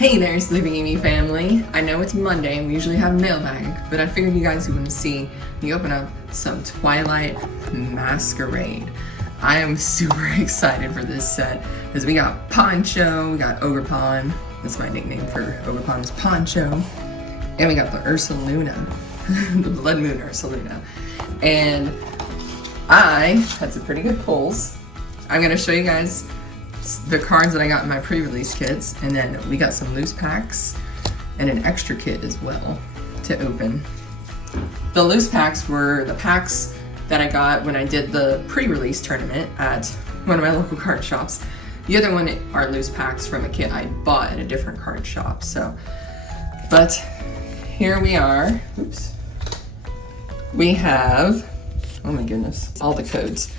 Hey there, Sleeping Amy family. I know it's Monday and we usually have a mailbag, but I figured you guys would want to see me open up some Twilight Masquerade. I am super excited for this set because we got Poncho, we got Ogrepon. That's my nickname for Ogrepon is Poncho. And we got the Ursaluna, the Blood Moon Ursaluna. And I had some pretty good pulls. I'm going to show you guys the cards that I got in my pre-release kits, and then we got some loose packs and an extra kit as well to open. The loose packs were the packs that I got when I did the pre-release tournament at one of my local card shops. The other one are loose packs from a kit I bought at a different card shop. But here we are. Oops. We have, oh my goodness, all the codes.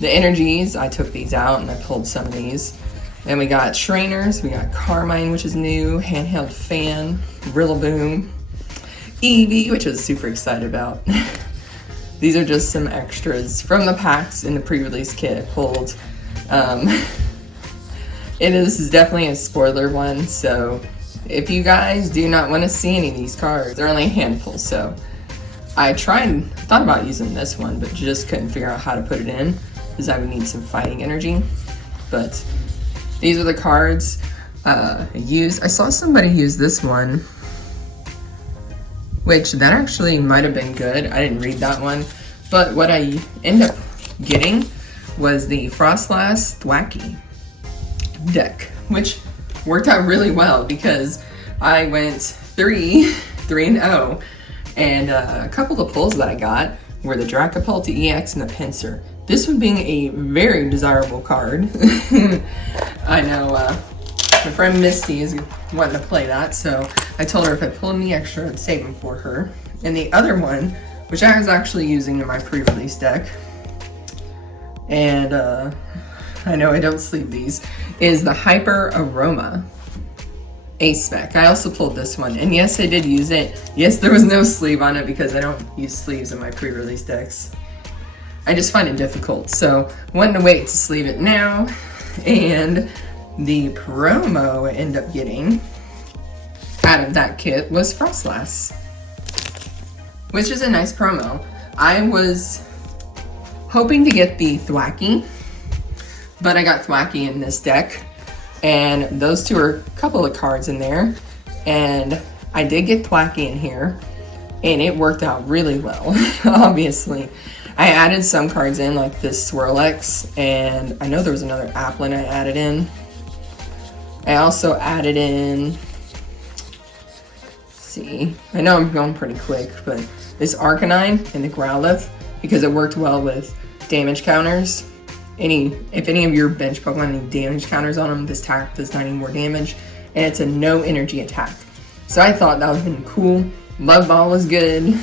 The energies, I took these out and I pulled some of these. Then we got trainers, we got Carmine, which is new, handheld fan, Rillaboom, Eevee, which I was super excited about. These are just some extras from the packs in the pre-release kit I pulled. This is definitely a spoiler one, so if you guys do not want to see any of these cards, they're only a handful, so I thought about using this one, but just couldn't figure out how to put it in, because I would need some fighting energy. But these are the cards I used. I saw somebody use this one, which that actually might have been good. I didn't read that one. But what I ended up getting was the Frostlass Thwacky deck, which worked out really well because I went 3-0. And a couple of pulls that I got were the Dracopult EX and the Pinsir. This one being a very desirable card. I know my friend Misty is wanting to play that, so I told her if I pulled any extra, I'd save them for her. And the other one, which I was actually using in my pre-release deck, and I know I don't sleeve these, is the Hyper Aroma Ace Spec. I also pulled this one, and yes, I did use it. Yes, there was no sleeve on it because I don't use sleeves in my pre-release decks. I just find it difficult, so wanted to wait to sleeve it now. And the promo I ended up getting out of that kit was Frostlass, which is a nice promo. I was hoping to get the Thwacky, but I got Thwacky in this deck, and those two are a couple of cards in there, and I did get Thwacky in here, and it worked out really well, obviously. I added some cards in, like this Swirlex, and I know there was another Applin I added in. I also added in, let's see, I know I'm going pretty quick, but this Arcanine and the Growlithe, because it worked well with damage counters. If any of your bench Pokemon need damage counters on them, this attack does not any more damage, and it's a no energy attack. So I thought that would have been cool. Love Ball was good.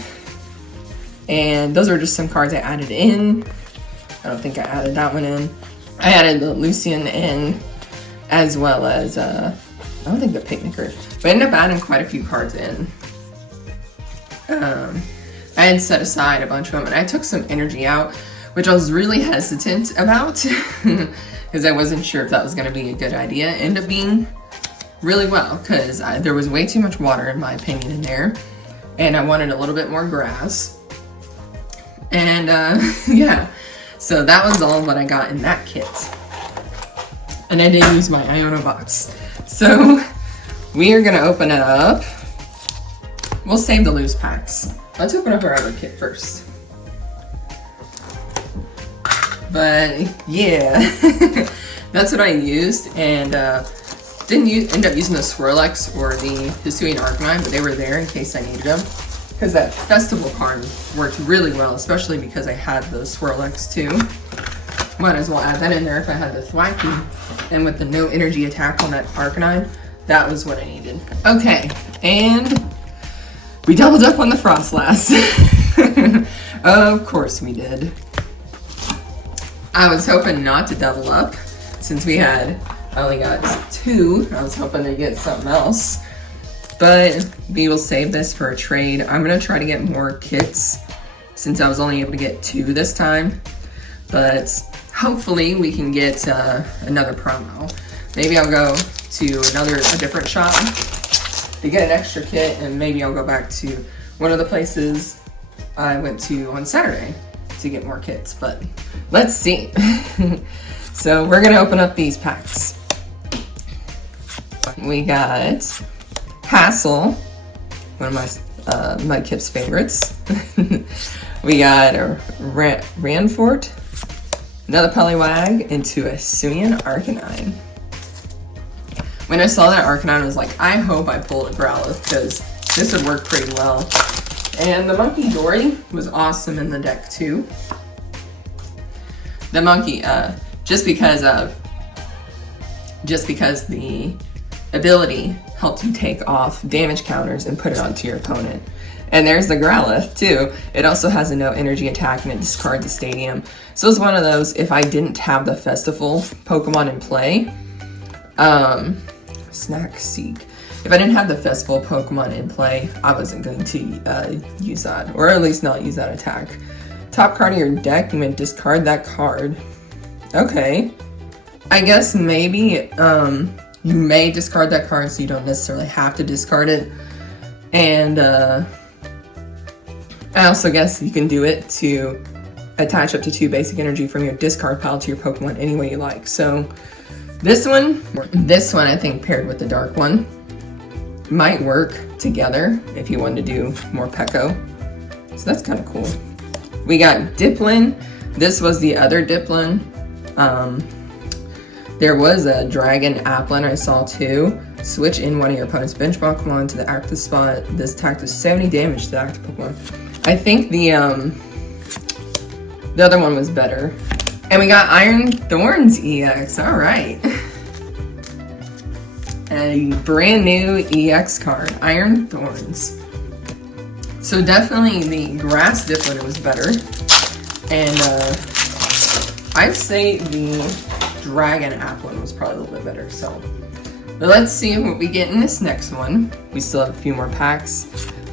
And those are just some cards I added in. I don't think I added that one in. I added the Lucian in, as well as, I don't think the Picnicker. But I ended up adding quite a few cards in. I had set aside a bunch of them, and I took some energy out, which I was really hesitant about, because I wasn't sure if that was going to be a good idea. It ended up being really well, because there was way too much water, in my opinion, in there. And I wanted a little bit more grass. And yeah, so that was all what I got in that kit. And I did use my Iona box. So we are gonna open it up. We'll save the loose packs. Let's open up our other kit first. But yeah, that's what I used, and didn't end up using the Swirlex or the Hisuian Arcanine, but they were there in case I needed them. Because that festival card worked really well, especially because I had the Swirlex too. Might as well add that in there if I had the Thwacky. And with the no energy attack on that Arcanine, that was what I needed. Okay, and we doubled up on the Frostlass. Of course we did. I was hoping not to double up, since I only got 2. I was hoping to get something else. But we will save this for a trade. I'm going to try to get more kits since I was only able to get 2 this time. But hopefully we can get another promo. Maybe I'll go to a different shop to get an extra kit, and maybe I'll go back to one of the places I went to on Saturday to get more kits, but let's see. So we're gonna open up these packs. We got Hassel, one of my Kip's favorites. We got a Ranfort, another Poliwag, into a Suian Arcanine. When I saw that Arcanine, I was like, I hope I pull a Growlithe, because this would work pretty well. And the Monkey Dory was awesome in the deck too. The Monkey, just because the ability helped you take off damage counters and put it onto your opponent. And there's the Growlithe too. It also has a no energy attack and it discards the stadium. So it's one of those, if I didn't have the festival Pokemon in play, Snack Seek. If I didn't have the festival Pokemon in play, I wasn't going to use that, or at least not use that attack. Top card of your deck, you may discard that card. Okay. I guess maybe you may discard that card, so you don't necessarily have to discard it. And I also guess you can do it to attach up to 2 basic energy from your discard pile to your Pokemon any way you like. So this one I think paired with the dark one might work together if you wanted to do more Peko. So that's kind of cool. We got Diplin. This was the other Diplin. There was a Dragon Applin I saw too. Switch in one of your opponent's bench Pokemon to the active spot. This attack does 70 damage to the active Pokemon. I think the other one was better. And we got Iron Thorns EX. All right. A brand new EX card, Iron Thorns. So definitely the Grass Diplin was better. And I'd say the Dragon Applin was probably a little bit better. So let's see what we get in this next one. We still have a few more packs.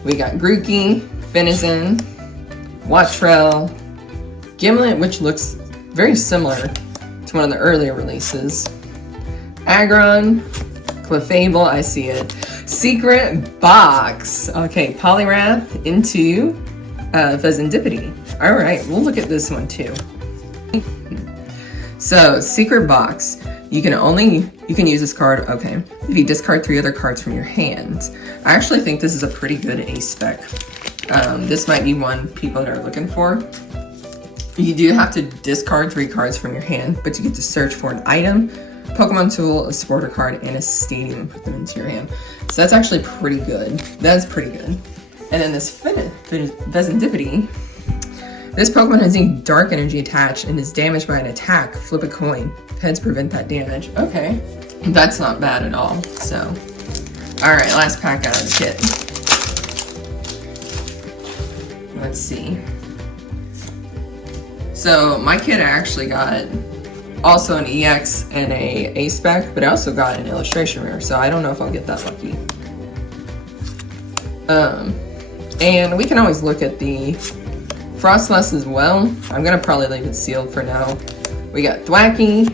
We got Grookey, Finizen, Wattrell, Gimlet, which looks very similar to one of the earlier releases, Aggron, Clefable, I see it. Secret Box. Okay, Poliwrath into Vesindipity. All right, we'll look at this one too. So, Secret Box. You can use this card, okay, if you discard 3 other cards from your hand. I actually think this is a pretty good ace spec. This might be one people are looking for. You do have to discard 3 cards from your hand, but you get to search for an item, Pokemon tool, a supporter card, and a stadium and put them into your hand. So that's actually pretty good. That's pretty good. And then this Vesindipity. This Pokemon has a dark energy attached and is damaged by an attack. Flip a coin. Heads prevent that damage. Okay. That's not bad at all. So, alright, last pack out of the kit. Let's see. So, my kit actually got also an EX and a A-Spec, but I also got an illustration rare, so I don't know if I'll get that lucky. And we can always look at the Frostlass as well. I'm gonna probably leave it sealed for now. We got Thwackey,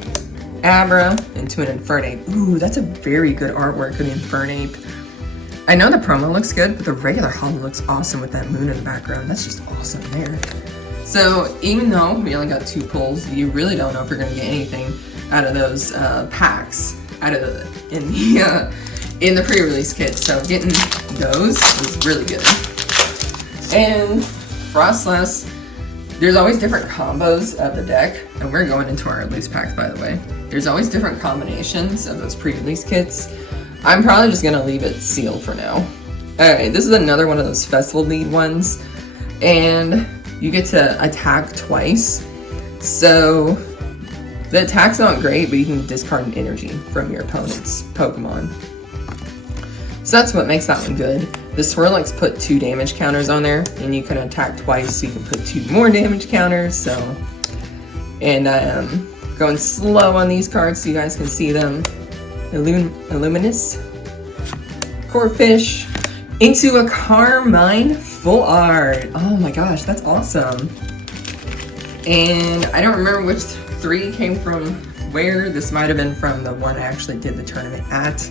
Abra, into an Infernape. Ooh, that's a very good artwork of the Infernape. I know the promo looks good, but the regular holo looks awesome with that moon in the background. That's just awesome there. So even though we only got 2 pulls, you really don't know if you're gonna get anything out of those packs in the pre-release kit. So getting those was really good. And Frostlass, there's always different combos of the deck, and we're going into our loose packs, by the way. There's always different combinations of those pre-release kits. I'm probably just gonna leave it sealed for now. Alright, this is another one of those festival lead ones, and you get to attack twice. So the attacks aren't great, but you can discard an energy from your opponent's Pokemon. So that's what makes that one good. The Swirlix put 2 damage counters on there, and you can attack twice, so you can put 2 more damage counters. So, and I am going slow on these cards so you guys can see them. Illuminous, Corphish, into a Carmine full art. Oh my gosh, that's awesome. And I don't remember which 3 came from swear this might have been from the one I actually did the tournament at.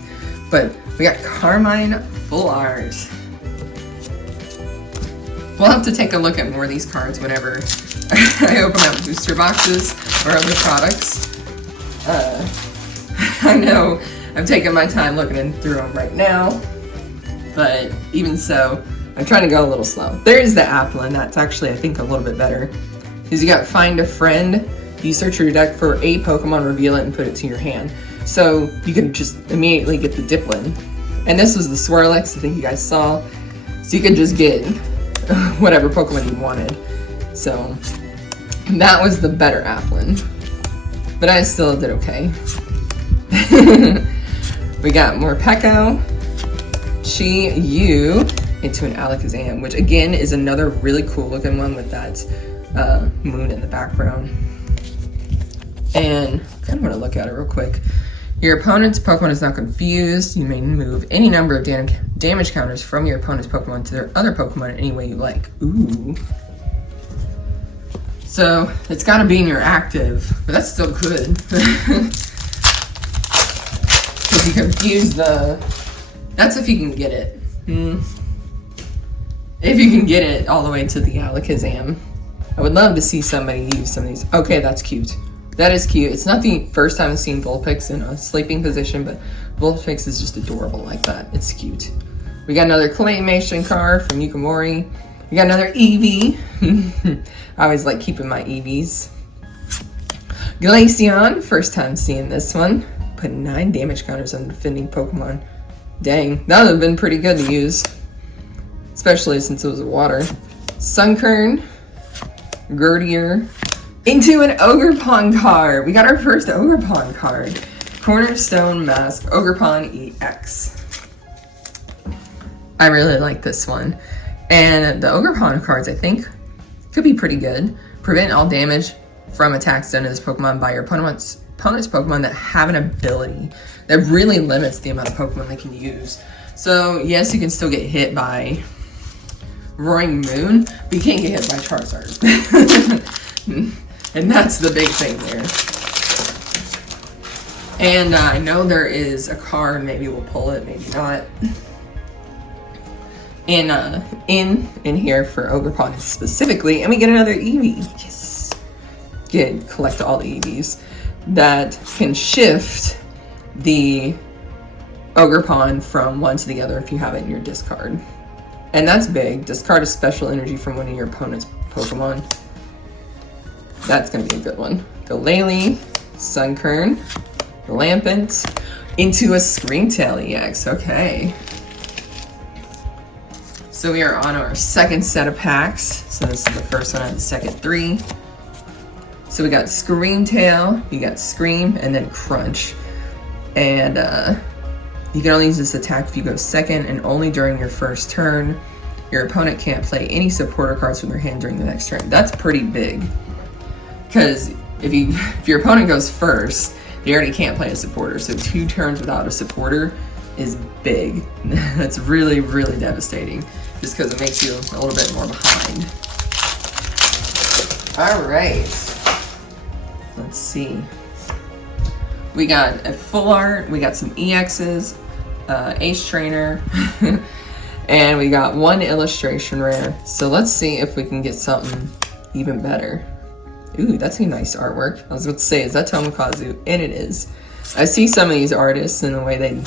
But we got Carmine Full Art. We'll have to take a look at more of these cards whenever I open up booster boxes or other products. I know I'm taking my time looking through them right now, but even so, I'm trying to go a little slow. There's the Applin. That's actually, I think, a little bit better. Because you got Find a Friend. You search your deck for a Pokemon, reveal it, and put it to your hand. So you can just immediately get the Diplin. And this was the Swirlix, I think you guys saw. So you could just get whatever Pokemon you wanted. So that was the better Applin. But I still did okay. We got more Peko, Chi, Yu, into an Alakazam, which again is another really cool looking one with that moon in the background. And I kind of want to look at it real quick. Your opponent's Pokemon is not confused. You may move any number of damage counters from your opponent's Pokemon to their other Pokemon in any way you like. Ooh. So it's got to be in your active, but that's still good. If you confuse that's if you can get it. If you can get it all the way to the Alakazam. I would love to see somebody use some of these. Okay, that's cute. That is cute. It's not the first time I've seen Vulpix in a sleeping position, but Vulpix is just adorable like that. It's cute. We got another Claymation card from Yukamori. We got another Eevee. I always like keeping my Eevees. Glaceon, first time seeing this one. Put 9 damage counters on defending Pokemon. Dang, that would have been pretty good to use. Especially since it was water. Sunkern, Gurtier, into an Ogrepon card. We got our first Ogrepon card. Cornerstone Mask, Ogrepon EX. I really like this one. And the Ogrepon cards, I think, could be pretty good. Prevent all damage from attacks done to this Pokemon by your opponent's Pokemon that have an ability that really limits the amount of Pokemon they can use. So, yes, you can still get hit by Roaring Moon, but you can't get hit by Charizard. And that's the big thing there. And I know there is a card, maybe we'll pull it, maybe not. In here for Ogrepon specifically, and we get another Eevee. Yes. Collect all the Eevees that can shift the Ogrepon from one to the other if you have it in your discard. And that's big. Discard a special energy from one of your opponent's Pokemon. That's going to be a good one. Galele, Sunkern, Lampent, into a Screamtail EX. Okay. So we are on our second set of packs. So this is the first one out of the second 3. So we got Screamtail, you got Scream, and then Crunch. And you can only use this attack if you go second and only during your first turn. Your opponent can't play any supporter cards from their hand during the next turn. That's pretty big. Because if your opponent goes first, they already can't play a supporter. So 2 turns without a supporter is big. That's really, really devastating. Just because it makes you a little bit more behind. Alright. Let's see. We got a full art, we got some EXs, Ace Trainer, and we got 1 illustration rare. So let's see if we can get something even better. Ooh, that's a nice artwork. I was about to say, is that Tomokazu? And it is. I see some of these artists in the way they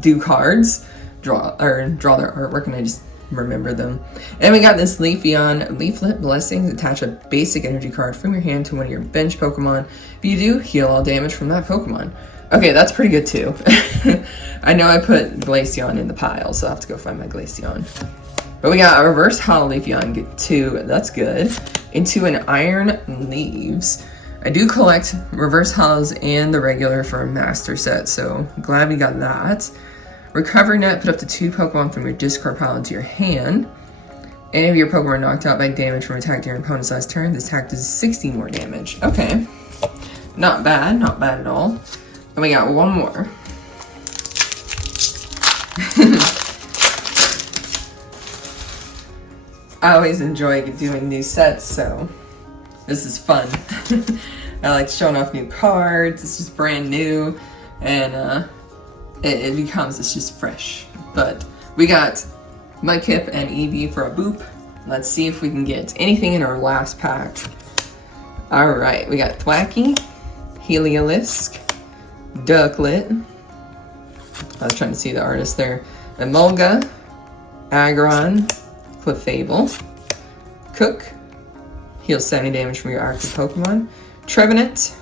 do cards, draw their artwork, and I just remember them. And we got this Leafeon Leaflet Blessings. Attach a basic energy card from your hand to one of your bench Pokemon. If you do, heal all damage from that Pokemon. Okay, that's pretty good too. I know I put Glaceon in the pile, so I'll have to go find my Glaceon. But we got a reverse Hollow Leafeon too. That's good. Into an Iron Leaves. I do collect reverse hollows and the regular for a master set, so glad we got that. Recovery Net, put up to 2 Pokemon from your discard pile into your hand. And if your Pokemon are knocked out by damage from attack during your opponent's last turn, this attack does 60 more damage. Okay. Not bad at all. And we got one more. I always enjoy doing new sets, so this is fun. I like showing off new cards. It's just brand new, and it becomes, it's just fresh. But we got Mudkip and Eevee for a boop. Let's see if we can get anything in our last pack. All right, we got Thwackey, Heliolisk, Ducklet. I was trying to see the artist there. Emolga, Aggron, Clefable, Cook, heals 70 damage from your active Pokemon, Trevenant,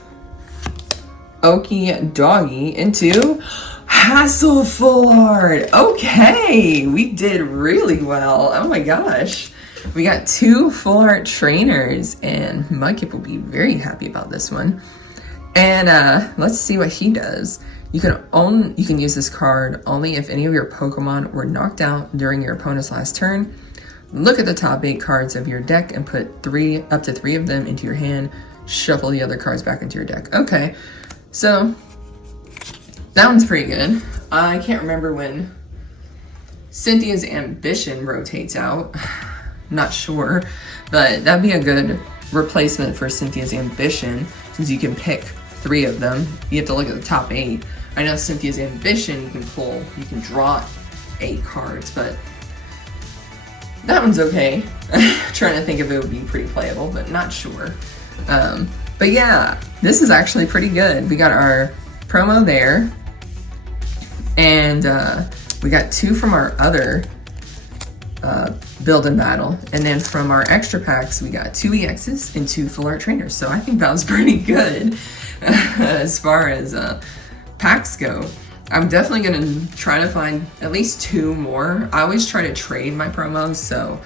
Okie Doggy into Hassel Full Art. Okay, we did really well. Oh my gosh. We got 2 full art trainers, and Mudkip will be very happy about this one. And let's see what he does. You can use this card only if any of your Pokemon were knocked out during your opponent's last turn. Look at the top 8 cards of your deck and put up to 3 of them into your hand. Shuffle the other cards back into your deck. Okay, so that one's pretty good. I can't remember when Cynthia's Ambition rotates out. Not sure, but that'd be a good replacement for Cynthia's Ambition, since you can pick 3 of them. You have to look at the top 8. I know Cynthia's Ambition, you can draw 8 cards, but that one's okay. Trying to think if it would be pretty playable, but not sure. But yeah, this is actually pretty good. We got our promo there, and we got 2 from our other build and battle, and then from our extra packs we got 2 EXs and 2 full art trainers. So I think that was pretty good as far as packs go. I'm definitely gonna try to find at least 2 more. I always try to trade my promos, so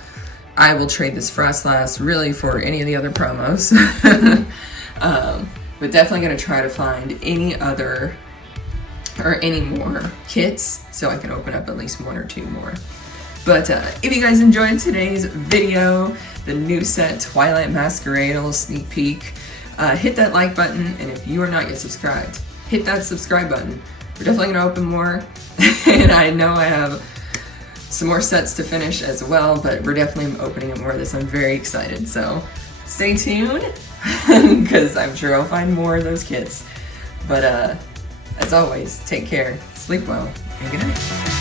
I will trade this Frostlass really for any of the other promos. But definitely gonna try to find any other or any more kits so I can open up at least 1 or 2 more. But if you guys enjoyed today's video, the new set Twilight Masquerade, a little sneak peek, hit that like button, and if you are not yet subscribed, hit that subscribe button. We're definitely gonna open more, and I know I have some more sets to finish as well, but we're definitely opening more of this. I'm very excited, so stay tuned, because I'm sure I'll find more of those kits. But as always, take care, sleep well, and good night.